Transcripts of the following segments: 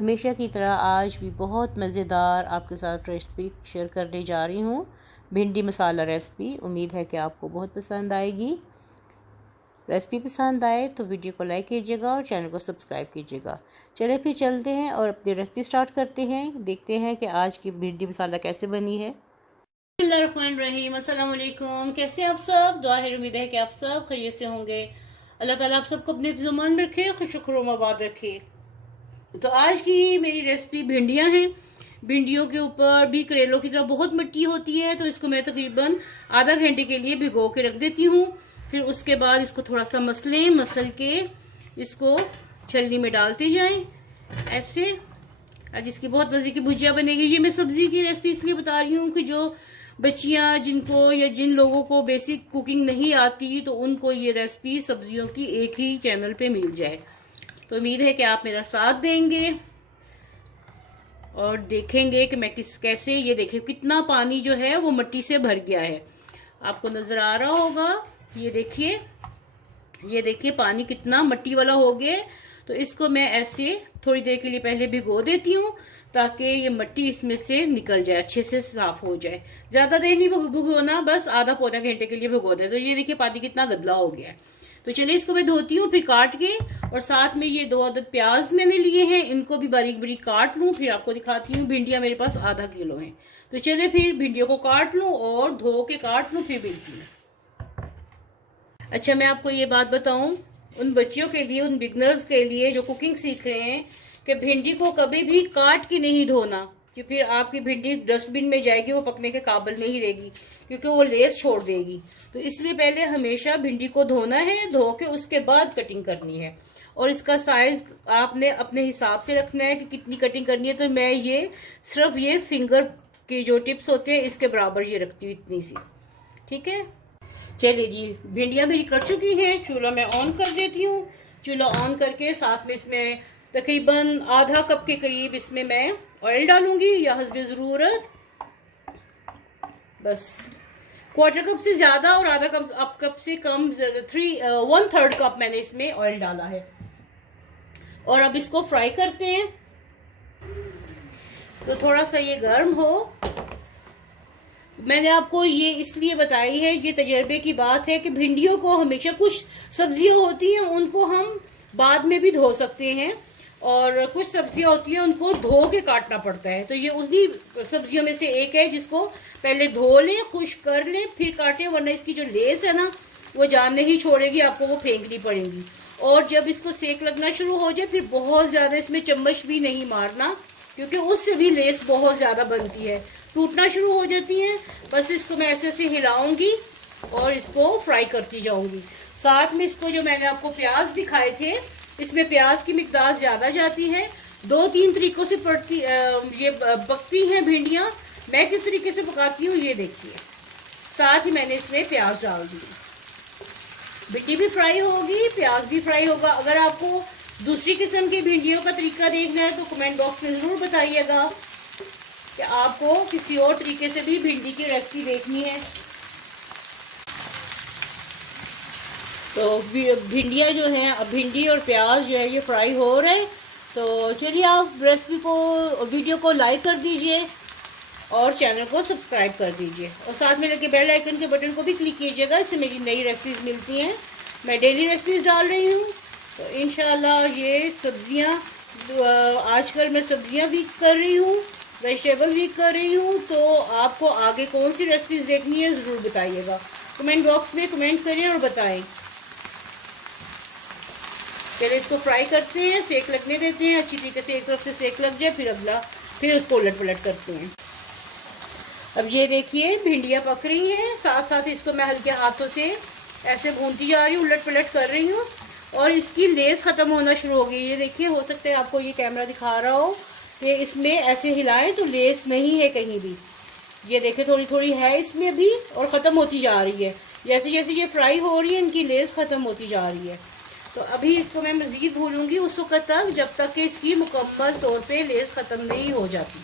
हमेशा की तरह आज भी बहुत मज़ेदार आपके साथ रेसिपी शेयर करने जा रही हूँ। भिंडी मसाला रेसिपी। उम्मीद है कि आपको बहुत पसंद आएगी। रेसिपी पसंद आए तो वीडियो को लाइक कीजिएगा और चैनल को सब्सक्राइब कीजिएगा। चलिए फिर चलते हैं और अपनी रेसिपी स्टार्ट करते हैं। देखते हैं कि आज की भिंडी मसाला कैसे बनी है। बिस्मिल्लाहिर्रहमानिर्रहीम। अस्सलाम वालेकुम। कैसे आप सब? दुआ है, उम्मीद है कि आप सब खैरियत से होंगे। अल्लाह ताला आप सबको अपने ज़ुबान में रखे, खुशखुरमाबाद रखे। तो आज की मेरी रेसिपी भिंडियां हैं। भिंडियों के ऊपर भी करेलों की तरह बहुत मिट्टी होती है, तो इसको मैं तकरीबन आधा घंटे के लिए भिगो के रख देती हूँ। फिर उसके बाद इसको थोड़ा सा मसल के इसको छलनी में डालते जाएं ऐसे। आज इसकी बहुत मजे की भुजिया बनेगी। ये मैं सब्जी की रेसिपी इसलिए बता रही हूँ कि जो बच्चियां जिनको या जिन लोगों को बेसिक कुकिंग नहीं आती, तो उनको ये रेसिपी सब्जियों की एक ही चैनल पे मिल जाए। तो उम्मीद है कि आप मेरा साथ देंगे और देखेंगे कि मैं कैसे ये देखिए कितना पानी जो है वो मिट्टी से भर गया है। आपको नजर आ रहा होगा। ये देखिए पानी कितना मिट्टी वाला हो गया। तो इसको मैं ऐसे थोड़ी देर के लिए पहले भिगो देती हूँ ताकि ये मिट्टी इसमें से निकल जाए, अच्छे से साफ हो जाए। ज्यादा देर नहीं भिगोना, बस आधा पौना घंटे के लिए भिगो दे। तो ये देखिए पानी कितना गदला हो गया है। तो चलिए इसको मैं धोती हूँ फिर काट के, और साथ में ये 2 अदद प्याज मैंने लिए हैं, इनको भी बारीक बारीक काट लूँ। फिर आपको दिखाती हूँ। भिंडियां मेरे पास आधा किलो हैं। तो चलिए फिर भिंडियों को काट लूँ और धो के काट लूँ, फिर मिलती हूँ। अच्छा, मैं आपको ये बात बताऊं उन बच्चियों के लिए, उन बिगनर्स के लिए जो कुकिंग सीख रहे हैं, कि भिंडी को कभी भी काट के नहीं धोना, कि फिर आपकी भिंडी डस्टबिन में जाएगी, वो पकने के काबिल नहीं रहेगी, क्योंकि वो लेस छोड़ देगी। तो इसलिए पहले हमेशा भिंडी को धोना है, धो के उसके बाद कटिंग करनी है। और इसका साइज आपने अपने हिसाब से रखना है कि कितनी कटिंग करनी है। तो मैं ये सिर्फ ये फिंगर के जो टिप्स होते हैं इसके बराबर ये रखती हूँ, इतनी सी। ठीक है, चलिए जी, भिंडियां मेरी कट चुकी हैं। चूल्हा मैं ऑन कर देती हूँ। चूल्हा ऑन करके साथ में इसमें तकरीबन आधा कप के करीब इसमें मैं ऑयल डालूंगी, या हस्बे ज़रूरत बस 1/4 कप से ज्यादा और आधा कप से कम 1/3 कप मैंने इसमें ऑयल डाला है। और अब इसको फ्राई करते हैं। तो थोड़ा सा ये गर्म हो। मैंने आपको ये इसलिए बताई है, ये तजर्बे की बात है, कि भिंडियों को हमेशा, कुछ सब्जियां होती हैं उनको हम बाद में भी धो सकते हैं, और कुछ सब्जियां होती हैं उनको धो के काटना पड़ता है। तो ये उन्हीं सब्जियों में से एक है जिसको पहले धो लें, खुश्क कर लें, फिर काटें, वरना इसकी जो लेस है ना वो जान नहीं छोड़ेगी, आपको वो फेंकनी पड़ेगी। और जब इसको सेक लगना शुरू हो जाए, फिर बहुत ज्यादा इसमें चम्मच भी नहीं मारना, क्योंकि उससे भी लेस बहुत ज्यादा बनती है, टूटना शुरू हो जाती है। बस इसको मैं ऐसे ऐसे हिलाऊंगी और इसको फ्राई करती जाऊंगी। साथ में इसको जो मैंने आपको प्याज दिखाए थे, इसमें प्याज की मिकदार ज्यादा जाती है। 2-3 तरीकों से ये पकती हैं भिंडियां। मैं किस तरीके से पकाती हूँ ये देखिए। साथ ही मैंने इसमें प्याज डाल दी। भिंडी भी फ्राई होगी, प्याज भी फ्राई होगा। अगर आपको दूसरी किस्म की भिंडियों का तरीका देखना है तो कमेंट बॉक्स में जरूर बताइएगा कि आपको किसी और तरीके से भी भिंडी की रेसिपी देखनी है। तो भिंडियाँ जो हैं, अब भिंडी और प्याज जो है ये फ्राई हो रहे। तो चलिए आप रेसिपी को, वीडियो को लाइक कर दीजिए और चैनल को सब्सक्राइब कर दीजिए, और साथ में लगे बेल आइकन के बटन को भी क्लिक कीजिएगा। इससे मेरी नई रेसिपीज मिलती हैं। मैं डेली रेसिपीज डाल रही हूँ। तो इंशाल्लाह ये सब्जियाँ, आजकल मैं सब्जियाँ भी कर रही हूँ, वेजिटेबल वीक कर रही हूँ। तो आपको आगे कौन सी रेसिपीज देखनी है ज़रूर बताइएगा। कमेंट बॉक्स में कमेंट करें और बताएं। पहले इसको फ्राई करते हैं, सेक लगने देते हैं अच्छी तरीके से। एक तरफ से सेक लग जाए, फिर अगला, फिर उसको उलट पलट करते हैं। अब ये देखिए भिंडियाँ पक रही हैं। साथ साथ इसको मैं हल्के हाथों से ऐसे भूनती जा रही हूँ, उलट पलट कर रही हूँ, और इसकी लेस ख़त्म होना शुरू हो गई। ये देखिए, हो सकता है आपको ये कैमरा दिखा रहा हो, ये इसमें ऐसे हिलाएं तो लेस नहीं है कहीं भी। ये देखिए थोड़ी थोड़ी है इसमें अभी, और ख़त्म होती जा रही है। जैसे जैसे ये फ्राई हो रही है, इनकी लेस ख़त्म होती जा रही है। तो अभी इसको मैं मज़ीद भूनूंगी उस वक्त तक जब तक कि इसकी मुकम्मल तौर पे लेस ख़त्म नहीं हो जाती।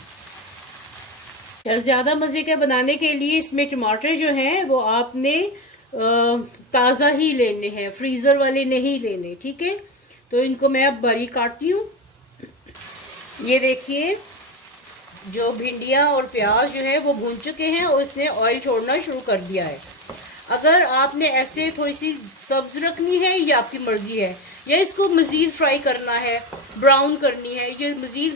ज़्यादा मज़े के बनाने के लिए इसमें टमाटर जो हैं वो आपने ताज़ा ही लेने हैं, फ्रीज़र वाले नहीं लेने। ठीक है, तो इनको मैं अब बारीक काटती हूँ। ये देखिए जो भिंडियाँ और प्याज जो है वो भून चुके हैं और इसने ऑयल छोड़ना शुरू कर दिया है। अगर आपने ऐसे थोड़ी सी सब्ज रखनी है ये आपकी मर्जी है, या इसको मज़ीद फ्राई करना है, ब्राउन करनी है, ये मज़ीद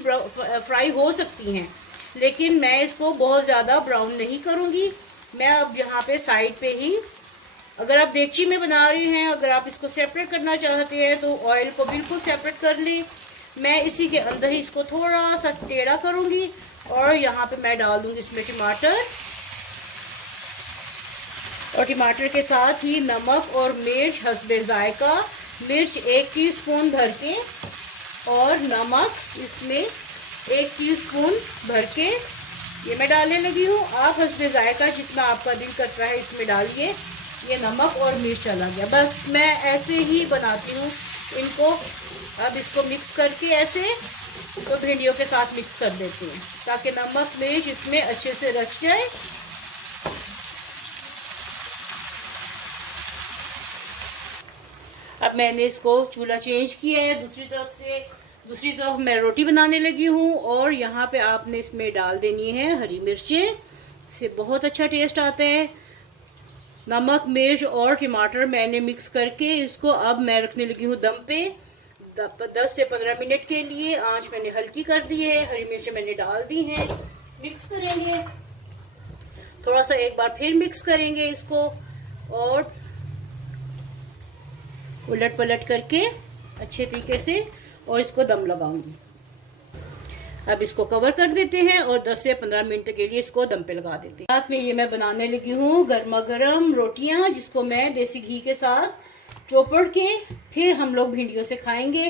फ्राई हो सकती हैं, लेकिन मैं इसको बहुत ज़्यादा ब्राउन नहीं करूँगी। मैं अब यहाँ पे साइड पे ही, अगर आप देगची में बना रहे हैं, अगर आप इसको सेपरेट करना चाहते हैं तो ऑयल को बिल्कुल सेपरेट कर लें। मैं इसी के अंदर ही इसको थोड़ा सा टेढ़ा करूँगी और यहाँ पे मैं डाल दूँगी इसमें टमाटर, और टमाटर के साथ ही नमक और मिर्च हस्बे जायका। मिर्च 1 टीस्पून भर के और नमक इसमें 1 टीस्पून भर के ये मैं डालने लगी हूँ। आप हस्बे जायका जितना आपका दिल करता है इसमें डालिए। ये नमक और मिर्च चला गया, बस मैं ऐसे ही बनाती हूँ इनको। अब इसको मिक्स करके ऐसे तो भिंडियों के साथ मिक्स कर देती हूँ ताकि नमक मिर्च इसमें अच्छे से रच जाए। अब मैंने इसको चूल्हा चेंज किया है, दूसरी तरफ मैं रोटी बनाने लगी हूँ। और यहाँ पे आपने इसमें डाल देनी है हरी मिर्चें, इससे बहुत अच्छा टेस्ट आता है। नमक मिर्च और टमाटर मैंने मिक्स करके इसको अब मैं रखने लगी हूँ दम पे 10 से 15 मिनट के लिए। आंच मैंने हल्की कर दी है, हरी मिर्चें मैंने डाल दी हैं। मिक्स करेंगे थोड़ा सा, एक बार फिर मिक्स करेंगे इसको और उलट पलट करके अच्छे तरीके से, और इसको दम लगाऊंगी। अब इसको कवर कर देते हैं और 10 से 15 मिनट के लिए इसको दम पे लगा देते हैं। साथ में ये मैं बनाने लगी हूँ गर्मा गर्म रोटियां, जिसको मैं देसी घी के साथ चौपड़ के फिर हम लोग भिंडियों से खाएंगे।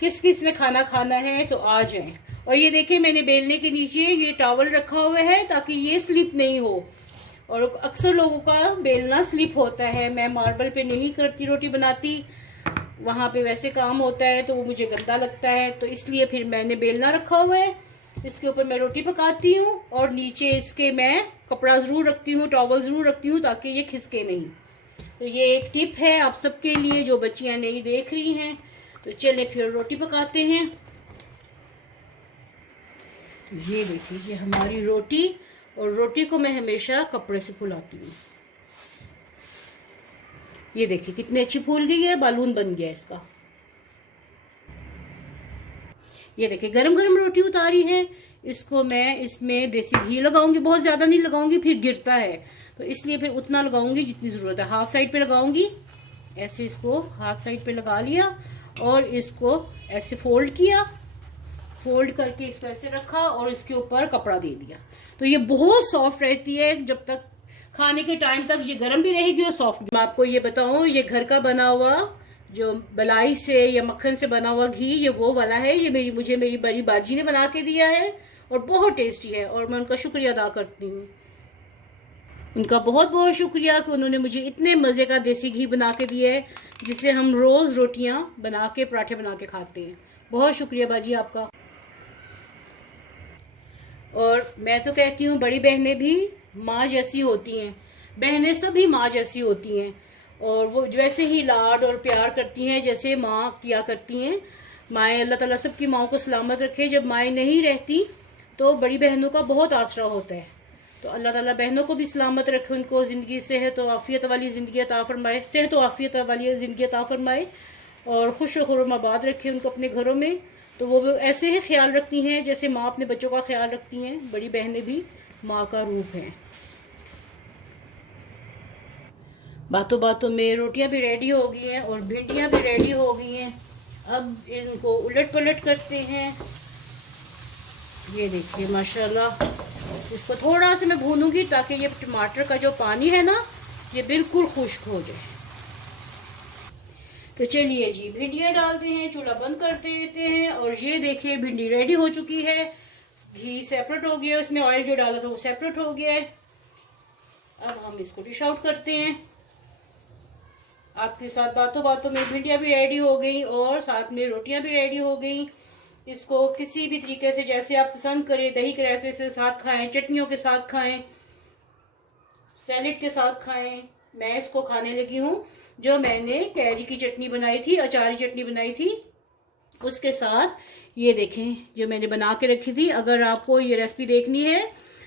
किस किस ने खाना है तो आ जाएं। और ये देखिए मैंने बेलने के नीचे ये टॉवल रखा हुआ है ताकि ये स्लिप नहीं हो, और अक्सर लोगों का बेलना स्लिप होता है। मैं मार्बल पे नहीं करती रोटी बनाती, वहाँ पे वैसे काम होता है तो वो मुझे गंदा लगता है, तो इसलिए फिर मैंने बेलना रखा हुआ है। इसके ऊपर मैं रोटी पकाती हूँ और नीचे इसके मैं कपड़ा ज़रूर रखती हूँ, टॉवल ज़रूर रखती हूँ ताकि ये खिसके नहीं। तो ये एक टिप है आप सबके लिए जो बच्चियाँ नहीं देख रही हैं। तो चलिए फिर रोटी पकाते हैं। ये देखिए ये हमारी रोटी, और रोटी को मैं हमेशा कपड़े से फुलाती हूँ। ये देखिए कितनी अच्छी फूल गई है, बालून बन गया इसका। ये देखिए गरम गरम रोटी उतारी है, इसको मैं इसमें देसी घी लगाऊंगी, बहुत ज्यादा नहीं लगाऊंगी फिर गिरता है, तो इसलिए फिर उतना लगाऊंगी जितनी जरूरत है। हाफ साइड पे लगाऊंगी, ऐसे इसको हाफ साइड पे लगा लिया और इसको ऐसे फोल्ड किया, फोल्ड करके इसको ऐसे रखा और इसके ऊपर कपड़ा दे दिया। तो ये बहुत सॉफ्ट रहती है, जब तक खाने के टाइम तक ये गर्म भी रहेगी और सॉफ्ट भी। मैं आपको ये बताऊं, ये घर का बना हुआ जो मलाई से या मक्खन से बना हुआ घी, ये वो वाला है। ये मुझे मेरी बड़ी बाजी ने बना के दिया है और बहुत टेस्टी है, और मैं उनका शुक्रिया अदा करती हूँ। उनका बहुत बहुत शुक्रिया कि उन्होंने मुझे इतने मज़े का देसी घी बना के दिया है, जिससे हम रोज़ रोटियां बना के पराठे बना के खाते हैं। बहुत शुक्रिया बाजी आपका। और मैं तो कहती हूँ बड़ी बहनें भी माँ जैसी होती हैं, बहनें सभी माँ जैसी होती हैं, और वो वैसे ही लाड और प्यार करती हैं जैसे माँ किया करती हैं। माएँ, अल्लाह ताला सबकी माँओं को सलामत रखे। जब माएँ नहीं रहती तो बड़ी बहनों का बहुत आसरा होता है, तो अल्लाह ताला बहनों को भी सलामत रखे, उनको ज़िंदगी सेहत और आफियत वाली ज़िंदगी अता फरमाए, सेहत और आफियत वाली ज़िंदगी अता फरमाए, और खुश खुर्माबाद रखे उनको अपने घरों में। तो वो ऐसे ही ख्याल रखती हैं जैसे माँ अपने बच्चों का ख्याल रखती हैं। बड़ी बहनें भी माँ का रूप हैं। बातों बातों में रोटियां भी रेडी हो गई हैं और भिंडियां भी रेडी हो गई हैं। अब इनको उलट पलट करते हैं। ये देखिए माशाल्लाह, इसको थोड़ा सा मैं भूनूंगी ताकि ये टमाटर का जो पानी है ना ये बिल्कुल खुश्क हो जाए। तो चलिए जी भिंडियाँ डालते हैं, चूल्हा बंद कर देते हैं। और ये देखिए भिंडी रेडी हो चुकी है, घी सेपरेट हो गया, उसमें ऑयल जो डाला था वो सेपरेट हो गया है। अब हम इसको डिश आउट करते हैं। आपके साथ बातों बातों में भिंडियाँ भी रेडी हो गई और साथ में रोटियां भी रेडी हो गई। इसको किसी भी तरीके से जैसे आप पसंद करें, दही के रायते के साथ खाएं, चटनियों के साथ खाएं, सैलेड के साथ खाएं। मैं इसको खाने लगी हूँ जो मैंने कैरी की चटनी बनाई थी, अचारी चटनी बनाई थी, उसके साथ ये देखें जो मैंने बना के रखी थी। अगर आपको ये रेसिपी देखनी है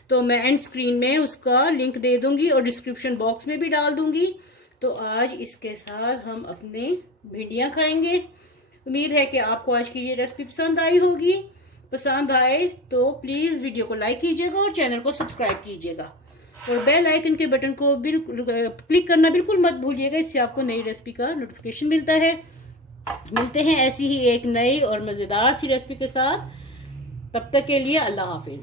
तो मैं एंड स्क्रीन में उसका लिंक दे दूंगी और डिस्क्रिप्शन बॉक्स में भी डाल दूंगी। तो आज इसके साथ हम अपने भिंडियाँ खाएंगे। उम्मीद है कि आपको आज की ये रेसिपी पसंद आई होगी। पसंद आए तो प्लीज़ वीडियो को लाइक कीजिएगा और चैनल को सब्सक्राइब कीजिएगा और बेल आइकन के बटन को बिल्कुल क्लिक करना बिल्कुल मत भूलिएगा। इससे आपको नई रेसिपी का नोटिफिकेशन मिलता है। मिलते हैं ऐसी ही एक नई और मज़ेदार सी रेसिपी के साथ। तब तक के लिए अल्लाह हाफिज।